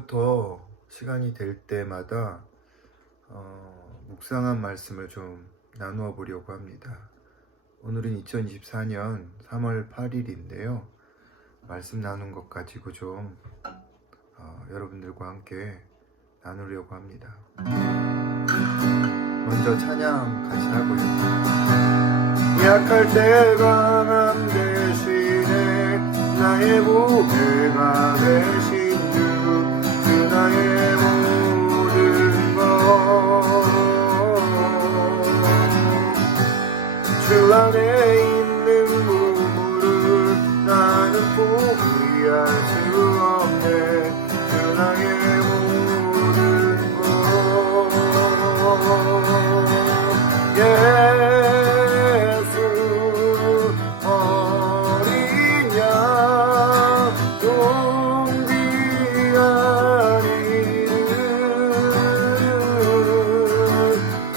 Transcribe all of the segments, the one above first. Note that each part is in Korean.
오늘부터 시간이 될 때마다 묵상한 말씀을 좀 나누어 보려고 합니다. 오늘은 2024년 3월 8일인데요. 말씀 나눈 것 가지고 좀 여러분들과 함께 나누려고 합니다. 먼저 찬양 같이 하고요. 약할 때 강함 대신에 나의 무게가 되신 주 나의 모든 것 주 안에 있는 부모를 나는 포기할 수 없네. 주 나의 모든 것 예수 어린 양 존귀한 이름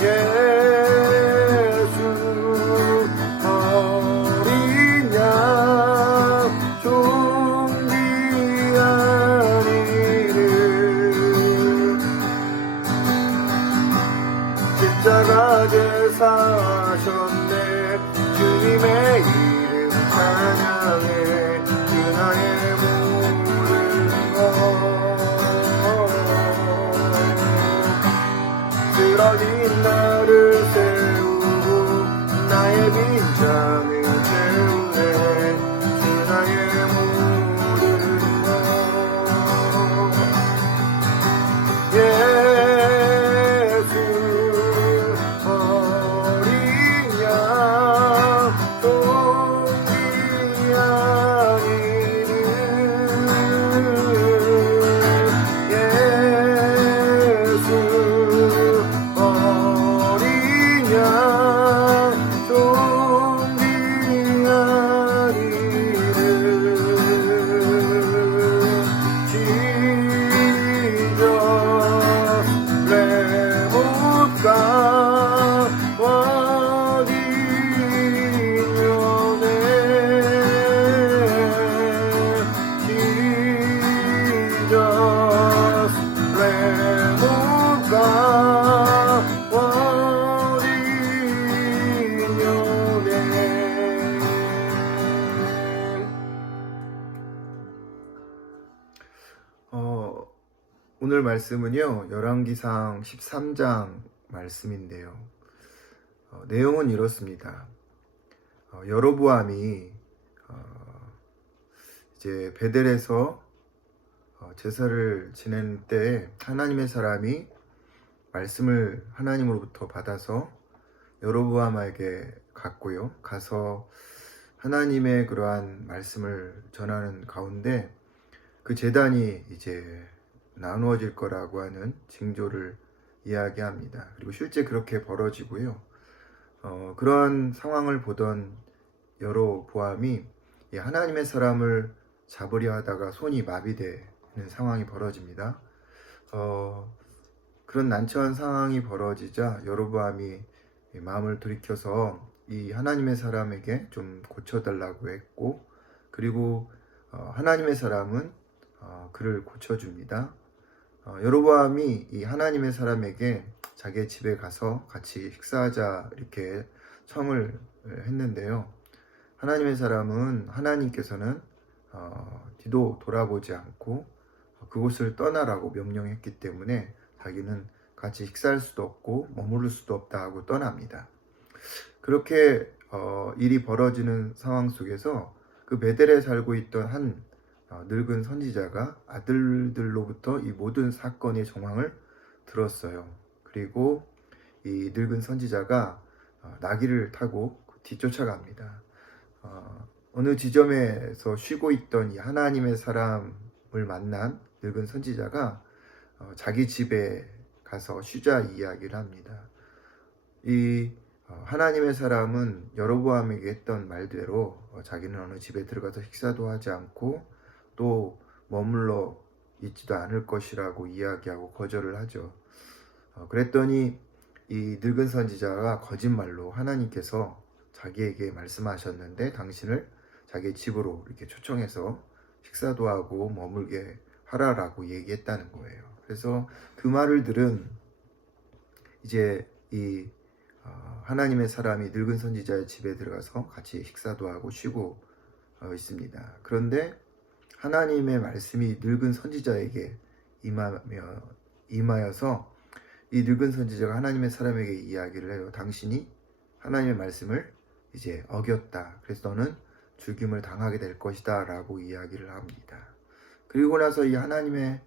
예수 어린 양 존귀한 이름 십자가 제사하셨네. 주님의 이름 찬양해. 주 나의 모든 것 쓰러진 나를 세우고 나의 빈장을 채우네. 주 나의 모든 것 예수 어린 양 존귀한 이름 예수 어린 양 존귀한 이름 지저 레못가 와디뇨네 지저스 레못가 와디뇨네. 오늘 말씀은요, 열왕기상 13장 말씀인데요. 내용은 이렇습니다. 여로보암이 이제 베델에서 제사를 지낼 때 하나님의 사람이 말씀을 하나님으로부터 받아서 여로보암에게 갔고요. 가서 하나님의 그러한 말씀을 전하는 가운데 그 제단이 이제 나누어질 거라고 하는 징조를 이야기합니다. 그리고 실제 그렇게 벌어지고요. 그러한 상황을 보던 여로보암이 하나님의 사람을 잡으려 하다가 손이 마비되는 상황이 벌어집니다. 그런 난처한 상황이 벌어지자 여로보암이 마음을 돌이켜서 이 하나님의 사람에게 좀 고쳐달라고 했고, 그리고 하나님의 사람은 그를 고쳐줍니다. 여로보암이 이 하나님의 사람에게 자기의 집에 가서 같이 식사하자 이렇게 청을 했는데요. 하나님의 사람은 하나님께서는 뒤도 돌아보지 않고 그곳을 떠나라고 명령했기 때문에 자기는 같이 식사할 수도 없고 머무를 수도 없다 하고 떠납니다. 그렇게 일이 벌어지는 상황 속에서 그 베델에 살고 있던 한 늙은 선지자가 아들들로부터 이 모든 사건의 정황을 들었어요. 그리고 이 늙은 선지자가 나귀를 타고 뒤쫓아갑니다. 어느 지점에서 쉬고 있던 이 하나님의 사람을 만난 늙은 선지자가 자기 집에 가서 쉬자 이야기를 합니다. 이 하나님의 사람은 여로보암에게 했던 말대로 자기는 어느 집에 들어가서 식사도 하지 않고 또 머물러 있지도 않을 것이라고 이야기하고 거절을 하죠. 그랬더니 이 늙은 선지자가 거짓말로 하나님께서 자기에게 말씀하셨는데 당신을 자기 집으로 이렇게 초청해서 식사도 하고 머물게 하라라고 얘기했다는 거예요. 그래서 그 말을 들은 이제 이 하나님의 사람이 늙은 선지자의 집에 들어가서 같이 식사도 하고 쉬고 있습니다. 그런데 하나님의 말씀이 늙은 선지자에게 임하여서 이 늙은 선지자가 하나님의 사람에게 이야기를 해요. 당신이 하나님의 말씀을 이제 어겼다. 그래서 너는 죽임을 당하게 될 것이다 라고 이야기를 합니다. 그리고 나서 이 하나님의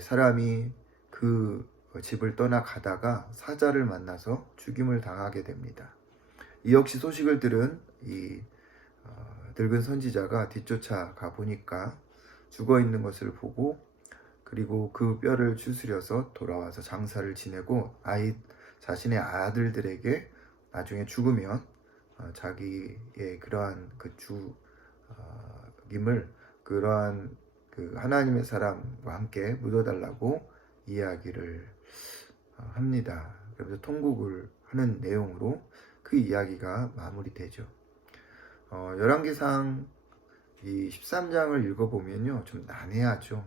사람이 그 집을 떠나가다가 사자를 만나서 죽임을 당하게 됩니다. 이 역시 소식을 들은 이 늙은 선지자가 뒤쫓아가 보니까 죽어 있는 것을 보고 그리고 그 뼈를 추스려서 돌아와서 장사를 지내고 자신의 아들들에게 나중에 죽으면 자기의 그러한 그 죽임을 그러한 그 하나님의 사람과 함께 묻어달라고 이야기를 합니다. 그래서 통곡을 하는 내용으로 그 이야기가 마무리되죠. 열왕기상 이 13장을 읽어보면요, 좀 난해하죠.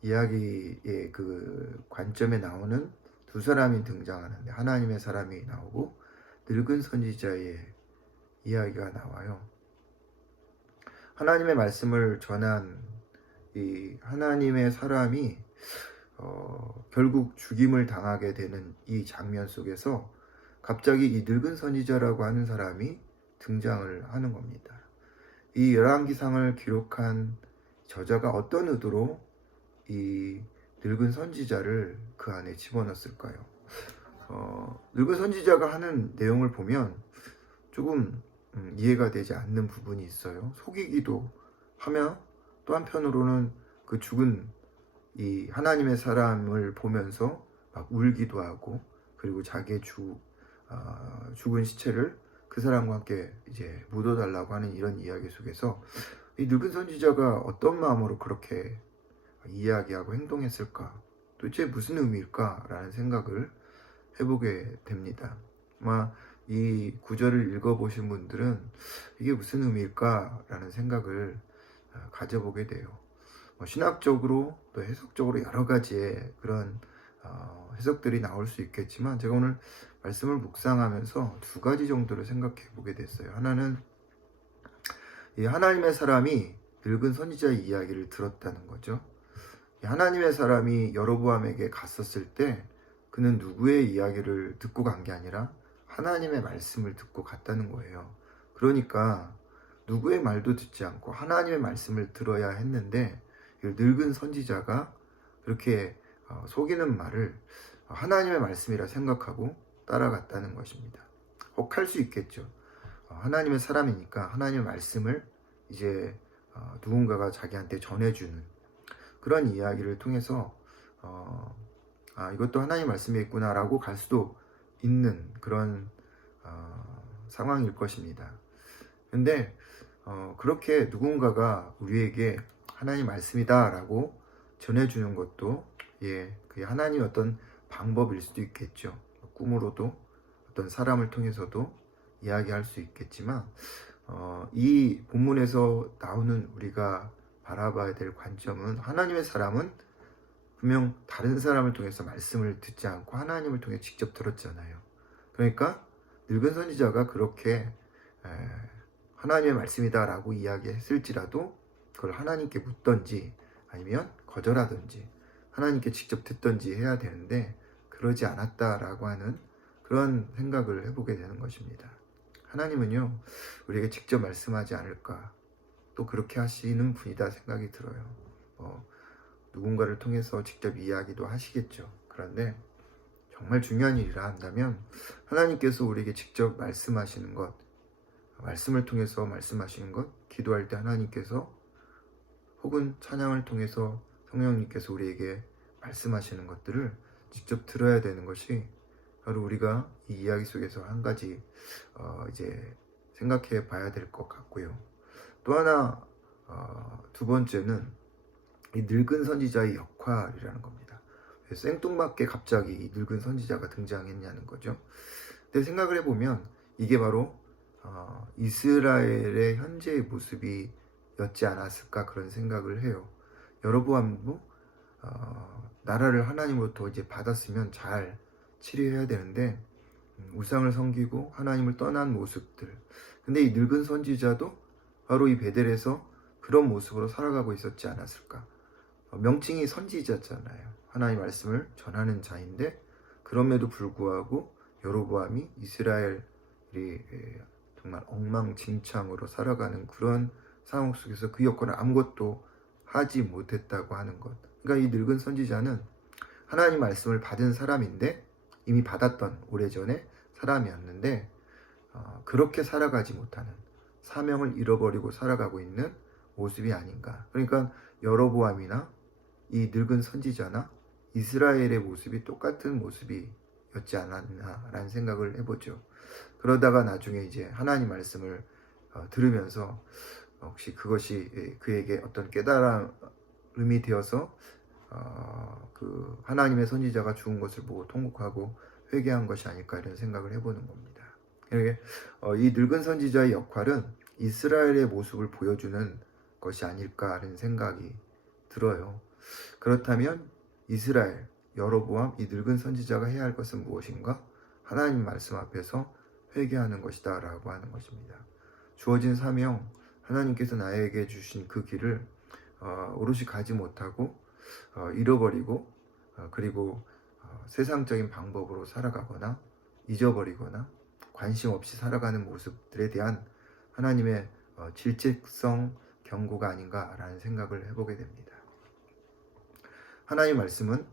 이야기의 그 관점에 나오는 두 사람이 등장하는데 하나님의 사람이 나오고 늙은 선지자의 이야기가 나와요. 하나님의 말씀을 전한 이 하나님의 사람이 결국 죽임을 당하게 되는 이 장면 속에서 갑자기 이 늙은 선지자라고 하는 사람이 등장을 하는 겁니다. 이 열왕기상을 기록한 저자가 어떤 의도로 이 늙은 선지자를 그 안에 집어넣었을까요? 늙은 선지자가 하는 내용을 보면 조금 이해가 되지 않는 부분이 있어요. 속이기도 하며 또 한편으로는 그 죽은 이 하나님의 사람을 보면서 막 울기도 하고 그리고 자기의 죽은 시체를 그 사람과 함께 이제 묻어달라고 하는 이런 이야기 속에서 이 늙은 선지자가 어떤 마음으로 그렇게 이야기하고 행동했을까? 도대체 무슨 의미일까? 라는 생각을 해보게 됩니다. 아마 이 구절을 읽어보신 분들은 이게 무슨 의미일까? 라는 생각을 가져보게 돼요. 신학적으로 또 해석적으로 여러 가지의 그런 해석들이 나올 수 있겠지만 제가 오늘 말씀을 묵상하면서 두 가지 정도를 생각해 보게 됐어요. 하나는 이 하나님의 사람이 늙은 선지자의 이야기를 들었다는 거죠. 하나님의 사람이 여로보암에게 갔었을 때 그는 누구의 이야기를 듣고 간 게 아니라 하나님의 말씀을 듣고 갔다는 거예요. 그러니까 누구의 말도 듣지 않고 하나님의 말씀을 들어야 했는데 늙은 선지자가 그렇게 속이는 말을 하나님의 말씀이라 생각하고 따라갔다는 것입니다. 혹할 수 있겠죠. 하나님의 사람이니까 하나님의 말씀을 이제 누군가가 자기한테 전해주는 그런 이야기를 통해서 이것도 하나님의 말씀이겠구나 라고 갈 수도 있는 그런 상황일 것입니다. 근데 그렇게 누군가가 우리에게 하나님 말씀이다 라고 전해주는 것도 그게 하나님의 어떤 방법일 수도 있겠죠. 꿈으로도 어떤 사람을 통해서도 이야기할 수 있겠지만 이 본문에서 나오는 우리가 바라봐야 될 관점은 하나님의 사람은 분명 다른 사람을 통해서 말씀을 듣지 않고 하나님을 통해 직접 들었잖아요. 그러니까 늙은 선지자가 그렇게 하나님의 말씀이다 라고 이야기했을지라도 그걸 하나님께 묻던지 아니면 거절하던지 하나님께 직접 듣던지 해야 되는데 그러지 않았다라고 하는 그런 생각을 해보게 되는 것입니다. 하나님은요 우리에게 직접 말씀하지 않을까, 또 그렇게 하시는 분이다 생각이 들어요. 누군가를 통해서 직접 이야기도 하시겠죠. 그런데 정말 중요한 일이라 한다면 하나님께서 우리에게 직접 말씀하시는 것, 말씀을 통해서 말씀하시는 것, 기도할 때 하나님께서 혹은 찬양을 통해서 성령님께서 우리에게 말씀하시는 것들을 직접 들어야 되는 것이 바로 우리가 이 이야기 속에서 한 가지 이제 생각해 봐야 될 것 같고요. 또 하나 두 번째는 이 늙은 선지자의 역할이라는 겁니다. 왜 생뚱맞게 갑자기 이 늙은 선지자가 등장했냐는 거죠. 근데 생각을 해보면 이게 바로 이스라엘의 현재의 모습이었지 않았을까 그런 생각을 해요. 여로보암도 나라를 하나님으로부터 이제 받았으면 잘 치료해야 되는데 우상을 섬기고 하나님을 떠난 모습들. 근데 이 늙은 선지자도 바로 이 베델에서 그런 모습으로 살아가고 있었지 않았을까. 명칭이 선지자잖아요. 하나님 말씀을 전하는 자인데 그럼에도 불구하고 여로보암이 이스라엘이 정말 엉망진창으로 살아가는 그런 상황 속에서 그 여건을 아무것도 하지 못했다고 하는 것. 그러니까 이 늙은 선지자는 하나님 말씀을 받은 사람인데 이미 받았던 오래전에 사람이었는데 그렇게 살아가지 못하는 사명을 잃어버리고 살아가고 있는 모습이 아닌가. 그러니까 여로보암이나 이 늙은 선지자나 이스라엘의 모습이 똑같은 모습이었지 않았나라는 생각을 해보죠. 그러다가 나중에 이제 하나님 말씀을 들으면서 혹시 그것이 그에게 어떤 깨달음이 되어서 그 하나님의 선지자가 죽은 것을 보고 통곡하고 회개한 것이 아닐까 이런 생각을 해보는 겁니다. 이 늙은 선지자의 역할은 이스라엘의 모습을 보여주는 것이 아닐까 하는 생각이 들어요. 그렇다면 이스라엘, 여로보암, 이 늙은 선지자가 해야 할 것은 무엇인가? 하나님 말씀 앞에서 회개하는 것이다 라고 하는 것입니다. 주어진 사명, 하나님께서 나에게 주신 그 길을 오롯이 가지 못하고 잃어버리고 그리고 세상적인 방법으로 살아가거나 잊어버리거나 관심 없이 살아가는 모습들에 대한 하나님의 질책성 경고가 아닌가라는 생각을 해보게 됩니다. 하나님 말씀은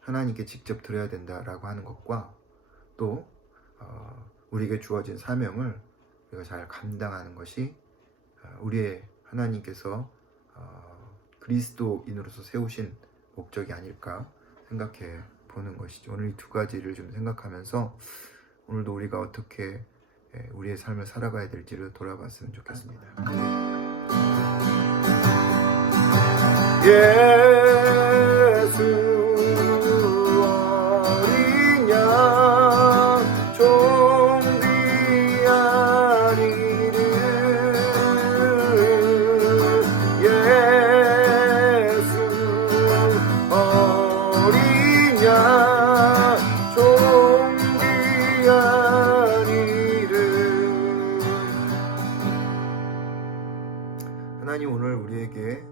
하나님께 직접 들어야 된다라고 하는 것과 또 우리에게 주어진 사명을 우리가 잘 감당하는 것이 우리의 하나님께서 그리스도인으로서 세우신 목적이 아닐까 생각해 보는 것이죠. 오늘 이 두 가지를 좀 생각하면서 오늘도 우리가 어떻게 우리의 삶을 살아가야 될지를 돌아봤으면 좋겠습니다. 예수 어린 양 좀 귀한 이름 예수 어린 양 좀 귀한 이름. 하나님 오늘 우리에게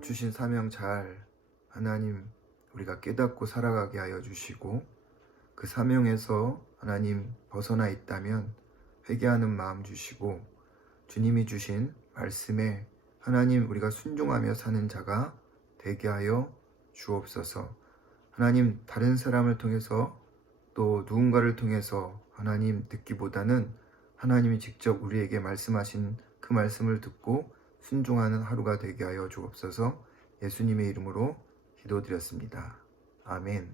주신 사명 잘 하나님 우리가 깨닫고 살아가게 하여 주시고 그 사명에서 하나님 벗어나 있다면 회개하는 마음 주시고 주님이 주신 말씀에 하나님 우리가 순종하며 사는 자가 되게 하여 주옵소서. 하나님 다른 사람을 통해서 또 누군가를 통해서 하나님 듣기보다는 하나님이 직접 우리에게 말씀하신 그 말씀을 듣고 순종하는 하루가 되게 하여 주옵소서. 예수님의 이름으로 기도드렸습니다. 아멘.